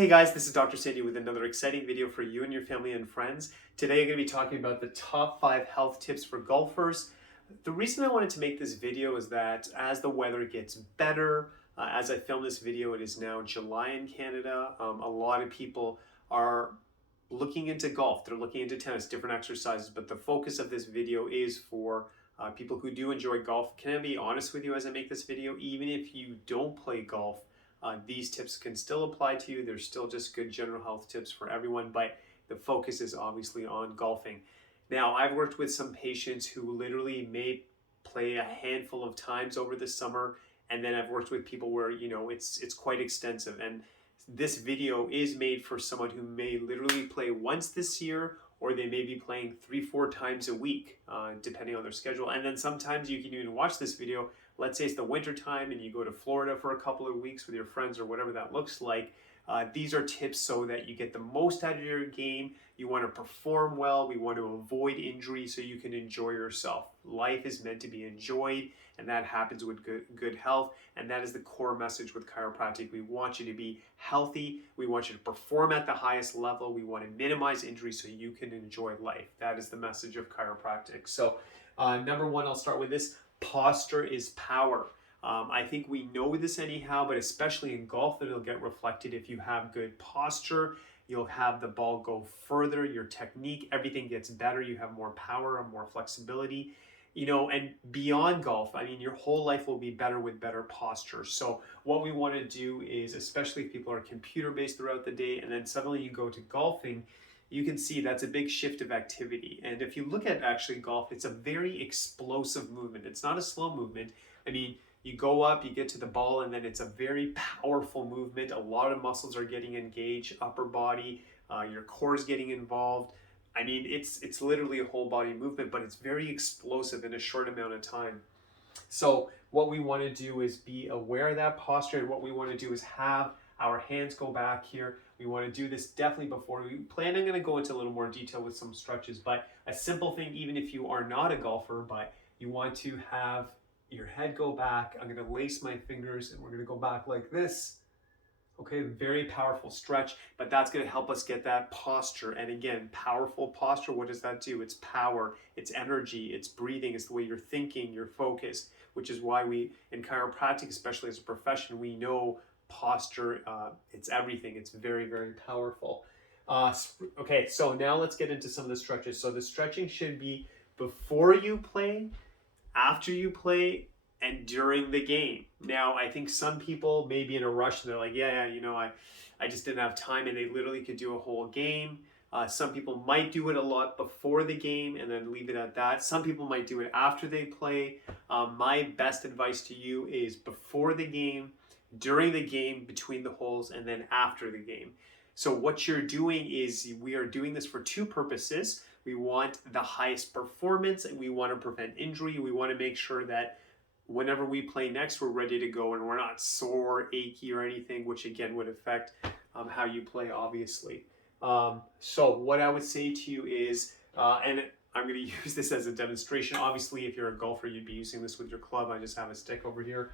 Hey guys, this is Dr. Sandy with another exciting video for you and your family and friends. Today I'm going to be talking about the top 5 health tips for golfers. The reason I wanted to make this video is that as the weather gets better, as I film this video, it is now July in Canada. A lot of people are looking into golf, they're looking into tennis, different exercises, but the focus of this video is for people who do enjoy golf. Can I be honest with you as I make this video? Even if you don't play golf, these tips can still apply to you. They're still just good general health tips for everyone, but the focus is obviously on golfing. Now, I've worked with some patients who literally may play a handful of times over the summer, and then I've worked with people where, it's quite extensive. And this video is made for someone who may literally play once this year, or they may be playing 3-4 times a week, depending on their schedule. And then sometimes you can even watch this video. Let's say it's the winter time and you go to Florida for a couple of weeks with your friends or whatever that looks like. These are tips so that you get the most out of your game. You want to perform well. We want to avoid injury so you can enjoy yourself. Life is meant to be enjoyed, and that happens with good health. And that is the core message with chiropractic. We want you to be healthy. We want you to perform at the highest level. We want to minimize injury so you can enjoy life. That is the message of chiropractic. So number one, I'll start with this. Posture is power. I think we know this anyhow, but especially in golf, it'll get reflected. If you have good posture, you'll have the ball go further, your technique, everything gets better. You have more power and more flexibility, and beyond golf, I mean, your whole life will be better with better posture. So what we want to do is, especially if people are computer-based throughout the day, and then suddenly you go to golfing, you can see that's a big shift of activity. And if you look at actually golf, it's a very explosive movement. It's not a slow movement. I mean, you go up, you get to the ball, and then it's a very powerful movement. A lot of muscles are getting engaged, upper body, your core is getting involved. I mean, it's literally a whole body movement, but it's very explosive in a short amount of time. So what we want to do is be aware of that posture, and what we want to do is have our hands go back here. We want to do this definitely before we play, and I'm going to go into a little more detail with some stretches, but a simple thing, even if you are not a golfer, but you want to have your head go back. I'm going to lace my fingers and we're going to go back like this. Okay, very powerful stretch, but that's going to help us get that posture. And again, powerful posture, what does that do? It's power, it's energy, it's breathing, it's the way you're thinking, you're focused, which is why we, in chiropractic, especially as a profession, we know posture, it's everything. It's very, very powerful. Okay, so now let's get into some of the stretches. So the stretching should be before you play, after you play, and during the game. Now, I think some people may be in a rush and they're like, I just didn't have time, and they literally could do a whole game. Some people might do it a lot before the game and then leave it at that. Some people might do it after they play. My best advice to you is before the game, during the game, between the holes, and then after the game. So what you're doing is, we are doing this for two purposes. We want the highest performance, and we want to prevent injury. We want to make sure that whenever we play next, we're ready to go and we're not sore, achy, or anything, which again would affect how you play, obviously. So what I would say to you is, and I'm going to use this as a demonstration. Obviously, if you're a golfer, you'd be using this with your club. I just have a stick over here.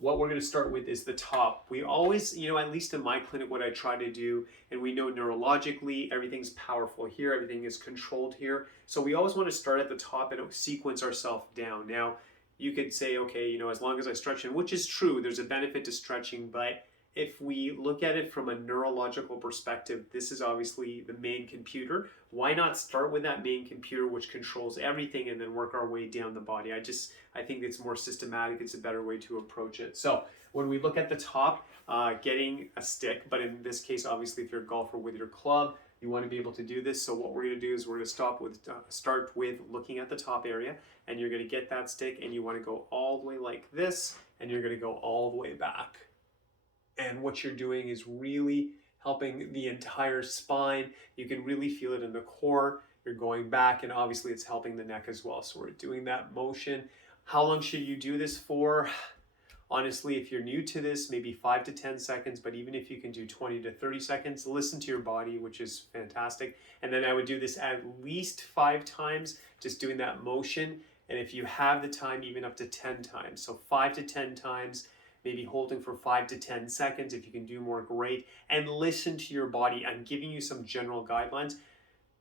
What we're going to start with is the top. We always, at least in my clinic, what I try to do, and we know neurologically, everything's powerful here, everything is controlled here. So we always want to start at the top and sequence ourselves down. Now, you could say, okay, as long as I stretch, and which is true, there's a benefit to stretching, but if we look at it from a neurological perspective, this is obviously the main computer. Why not start with that main computer, which controls everything, and then work our way down the body? I think it's more systematic. It's a better way to approach it. So when we look at the top, getting a stick, but in this case, obviously, if you're a golfer with your club, you want to be able to do this. So what we're going to do is we're going to start with looking at the top area, and you're going to get that stick, and you want to go all the way like this, and you're going to go all the way back. And what you're doing is really helping the entire spine. You can really feel it in the core. You're going back, and obviously it's helping the neck as well. So we're doing that motion. How long should you do this for? Honestly, if you're new to this, maybe 5 to 10 seconds, but even if you can do 20 to 30 seconds, listen to your body, which is fantastic. And then I would do this at least 5 times, just doing that motion. And if you have the time, even up to 10 times. So 5 to 10 times. maybe holding for 5 to 10 seconds. If you can do more, great. And listen to your body. I'm giving you some general guidelines.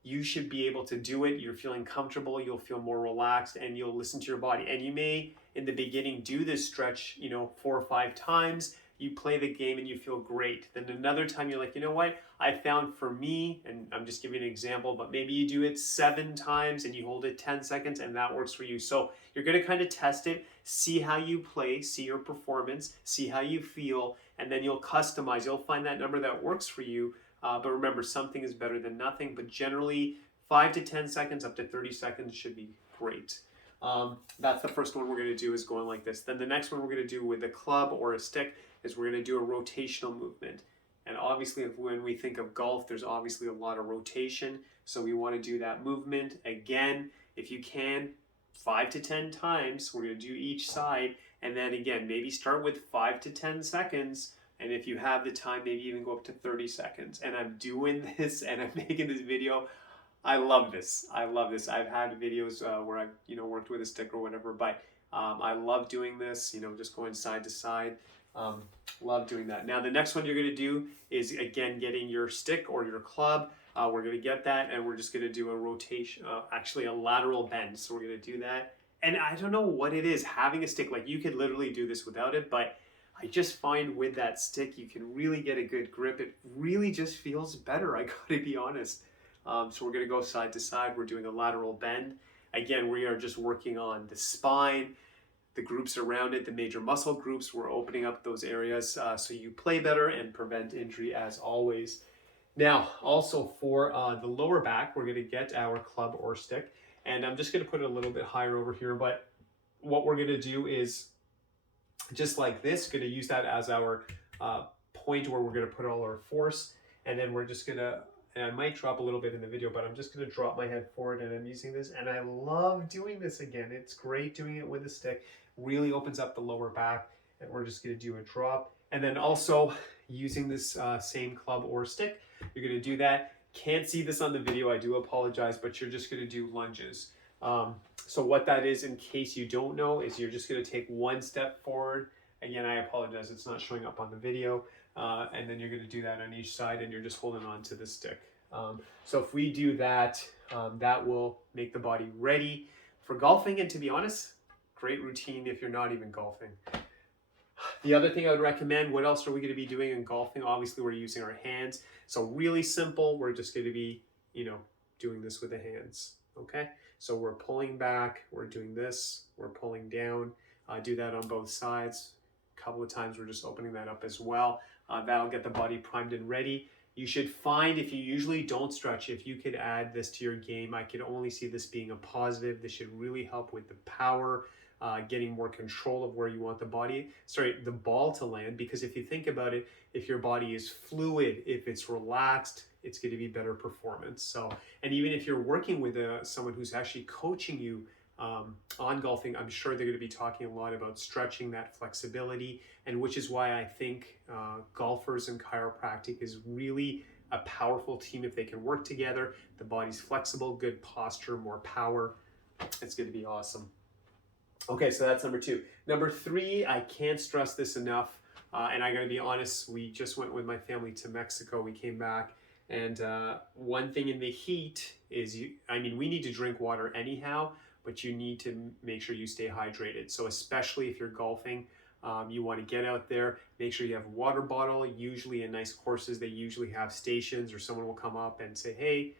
You should be able to do it. You're feeling comfortable, you'll feel more relaxed, and you'll listen to your body. And you may, in the beginning, do this stretch, 4 or 5 times. You play the game and you feel great. Then another time you're like, you know what? I found for me, and I'm just giving an example, but maybe you do it 7 times and you hold it 10 seconds and that works for you. So you're gonna kind of test it, see how you play, see your performance, see how you feel, and then you'll customize. You'll find that number that works for you. But remember, something is better than nothing. But generally, 5 to 10 seconds, up to 30 seconds should be great. That's the first one we're going to do, is going like this. Then the next one we're going to do with a club or a stick is we're going to do a rotational movement. And obviously, when we think of golf, there's obviously a lot of rotation. So we want to do that movement. Again, if you can, 5 to 10 times. We're going to do each side. And then again, maybe start with 5 to 10 seconds. And if you have the time, maybe even go up to 30 seconds. And I'm doing this and I'm making this video. I love this. I love this. I've had videos where I've, worked with a stick or whatever, but I love doing this, just going side to side. Love doing that. Now, the next one you're going to do is, again, getting your stick or your club. We're going to get that, and we're just going to do a rotation, actually a lateral bend. So we're going to do that. And I don't know what it is, having a stick, like you could literally do this without it, but I just find with that stick, you can really get a good grip. It really just feels better, I gotta be honest. So we're gonna go side to side. We're doing a lateral bend. Again, we are just working on the spine, the groups around it, the major muscle groups. We're opening up those areas so you play better and prevent injury as always. Now, also for the lower back, we're gonna get our club or stick. And I'm just gonna put it a little bit higher over here, but what we're gonna do is, just like this, going to use that as our point where we're going to put all our force. And then we're just going to, and I might drop a little bit in the video, but I'm just going to drop my head forward and I'm using this. And I love doing this again. It's great doing it with a stick. Really opens up the lower back. And we're just going to do a drop. And then also using this same club or stick, you're going to do that. Can't see this on the video, I do apologize, but you're just going to do lunges. So what that is, in case you don't know, is you're just going to take one step forward. Again, I apologize, it's not showing up on the video. And then you're going to do that on each side and you're just holding on to the stick. So if we do that, that will make the body ready for golfing. And to be honest, great routine if you're not even golfing. The other thing I would recommend, what else are we going to be doing in golfing? Obviously, we're using our hands. So really simple, we're just going to be, doing this with the hands, okay? So we're pulling back, we're doing this, we're pulling down. Do that on both sides. A couple of times we're just opening that up as well. That'll get the body primed and ready. You should find, if you usually don't stretch, if you could add this to your game, I could only see this being a positive. This should really help with the power, getting more control of where you want the ball to land. Because if you think about it, if your body is fluid, if it's relaxed, it's going to be better performance. So, and even if you're working with someone who's actually coaching you on golfing, I'm sure they're going to be talking a lot about stretching, that flexibility, and which is why I think golfers and chiropractic is really a powerful team if they can work together. The body's flexible, good posture, more power. It's going to be awesome. Okay, so that's number 2. Number 3, I can't stress this enough, and I got to be honest, we just went with my family to Mexico. We came back, and one thing in the heat is, we need to drink water anyhow, but you need to make sure you stay hydrated. So especially if you're golfing, you want to get out there, make sure you have a water bottle. Usually in nice courses, they usually have stations, or someone will come up and say, hey,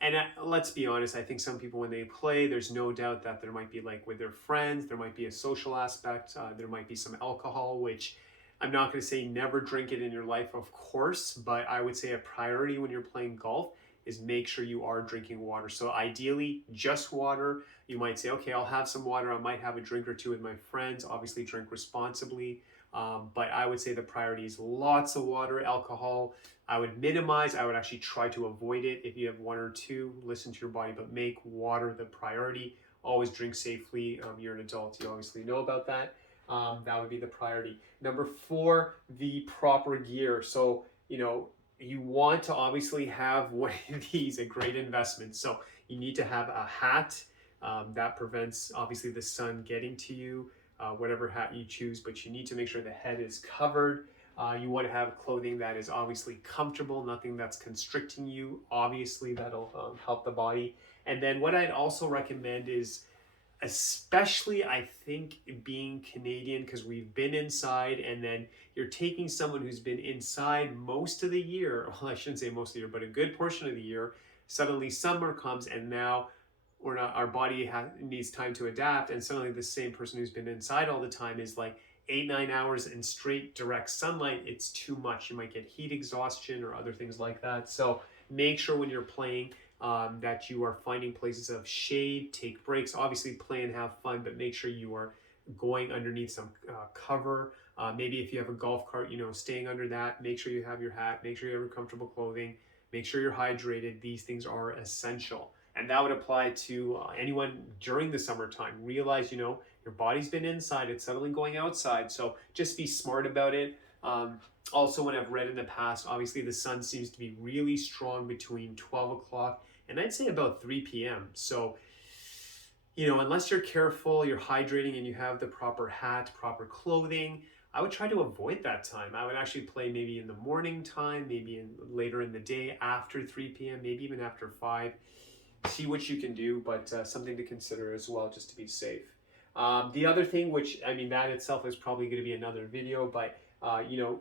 and let's be honest, I think some people, when they play, there's no doubt that there might be, like with their friends, there might be a social aspect, there might be some alcohol, which I'm not going to say never drink it in your life, of course, but I would say a priority when you're playing golf is make sure you are drinking water. So ideally, just water. You might say, okay, I'll have some water. I might have a drink or two with my friends. Obviously, drink responsibly. But I would say the priority is lots of water. Alcohol, I would minimize. I would actually try to avoid it. If you have 1 or 2, listen to your body, but make water the priority. Always drink safely. You're an adult. You obviously know about that. That would be the priority. Number 4, the proper gear. So, you want to obviously have one of these, a great investment. So you need to have a hat that prevents obviously the sun getting to you. whatever hat you choose, but you need to make sure the head is covered. You want to have clothing that is obviously comfortable, nothing that's constricting you. Obviously, that'll help the body. And then what I'd also recommend is, especially I think being Canadian, because we've been inside, and then you're taking someone who's been inside most of the year, well, I shouldn't say most of the year, but a good portion of the year. Suddenly summer comes, and now our body needs time to adapt, and suddenly the same person who's been inside all the time is like 8-9 hours in straight direct sunlight. It's too much. You might get heat exhaustion or other things like that. So make sure when you're playing that you are finding places of shade, take breaks, obviously play and have fun, but make sure you are going underneath some cover. Maybe if you have a golf cart, staying under that. Make sure you have your hat, make sure you have your comfortable clothing, make sure you're hydrated. These things are essential. And that would apply to anyone during the summertime. Realize, your body's been inside, it's suddenly going outside. So just be smart about it. Also, when I've read in the past, obviously the sun seems to be really strong between 12 o'clock and I'd say about 3 p.m. So, unless you're careful, you're hydrating, and you have the proper hat, proper clothing, I would try to avoid that time. I would actually play maybe in the morning time, maybe later in the day after 3 p.m., maybe even after 5. See what you can do, but something to consider as well, just to be safe. The other thing, which, that itself is probably going to be another video, but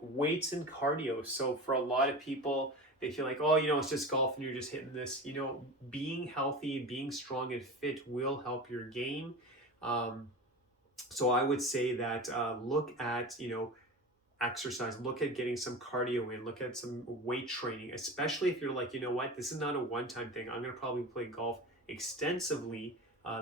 weights and cardio. So for a lot of people, they feel like, it's just golf and you're just hitting this. Being healthy, being strong and fit will help your game. So I would say that look at, exercise, look at getting some cardio in, look at some weight training, especially if you're like, this is not a one-time thing. I'm going to probably play golf extensively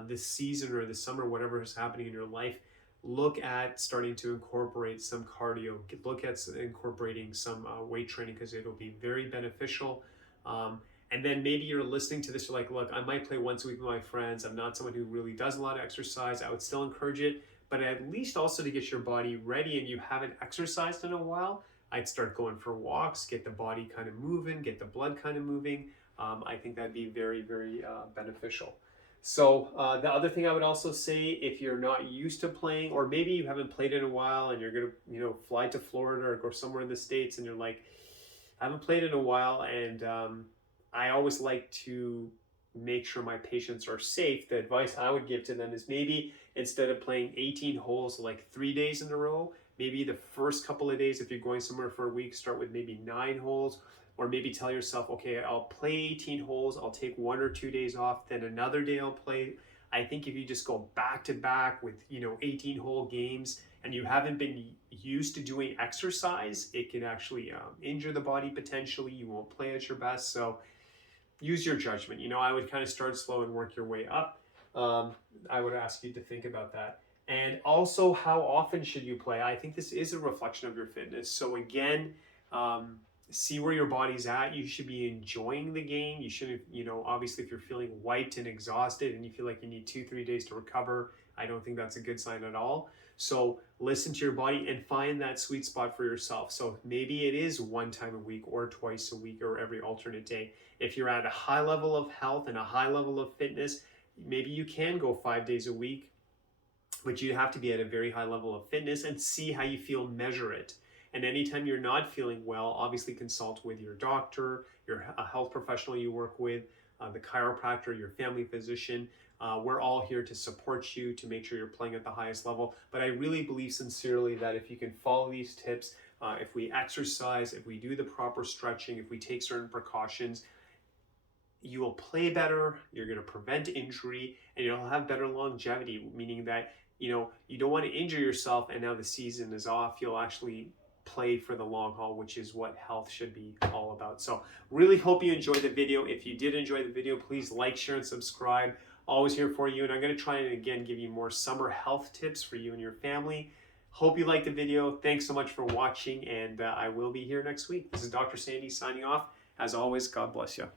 this season or this summer, whatever is happening in your life. Look at starting to incorporate some cardio. Look at incorporating some weight training, because it'll be very beneficial. And then maybe you're listening to this, you're like, look, I might play once a week with my friends. I'm not someone who really does a lot of exercise. I would still encourage it, but at least also to get your body ready, and you haven't exercised in a while, I'd start going for walks, get the body kind of moving, get the blood kind of moving. I think that'd be very, very beneficial. So the other thing I would also say, if you're not used to playing, or maybe you haven't played in a while and you're gonna fly to Florida or go somewhere in the States, and you're like, I haven't played in a while, and I always like to make sure my patients are safe. The advice I would give to them is, maybe instead of playing 18 holes like 3 days in a row, maybe the first couple of days, if you're going somewhere for a week, start with maybe 9 holes. Or maybe tell yourself, okay, I'll play 18 holes, I'll take 1 or 2 days off, then another day I'll play. I think if you just go back to back with 18 hole games, and you haven't been used to doing exercise, it can actually injure the body potentially. You won't play at your best. So use your judgment. I would kind of start slow and work your way up. I would ask you to think about that. And also, how often should you play? I think this is a reflection of your fitness. So again, see where your body's at. You should be enjoying the game. You shouldn't, obviously if you're feeling wiped and exhausted and you feel like you need 2-3 days to recover, I don't think that's a good sign at all. So listen to your body and find that sweet spot for yourself. So maybe it is 1 time a week or twice a week or every alternate day. If you're at a high level of health and a high level of fitness, maybe you can go 5 days a week, but you have to be at a very high level of fitness and see how you feel, measure it. And anytime you're not feeling well, obviously consult with your doctor, a health professional you work with, the chiropractor, your family physician. We're all here to support you, to make sure you're playing at the highest level. But I really believe sincerely that if you can follow these tips, if we exercise, if we do the proper stretching, if we take certain precautions, you will play better, you're going to prevent injury, and you'll have better longevity, meaning that you don't want to injure yourself and now the season is off. You'll actually play for the long haul, which is what health should be all about. So really hope you enjoyed the video. If you did enjoy the video, please like, share, and subscribe. Always here for you. And I'm going to try and again give you more summer health tips for you and your family. Hope you liked the video. Thanks so much for watching, and I will be here next week. This is Dr. Sandy signing off. As always, God bless you.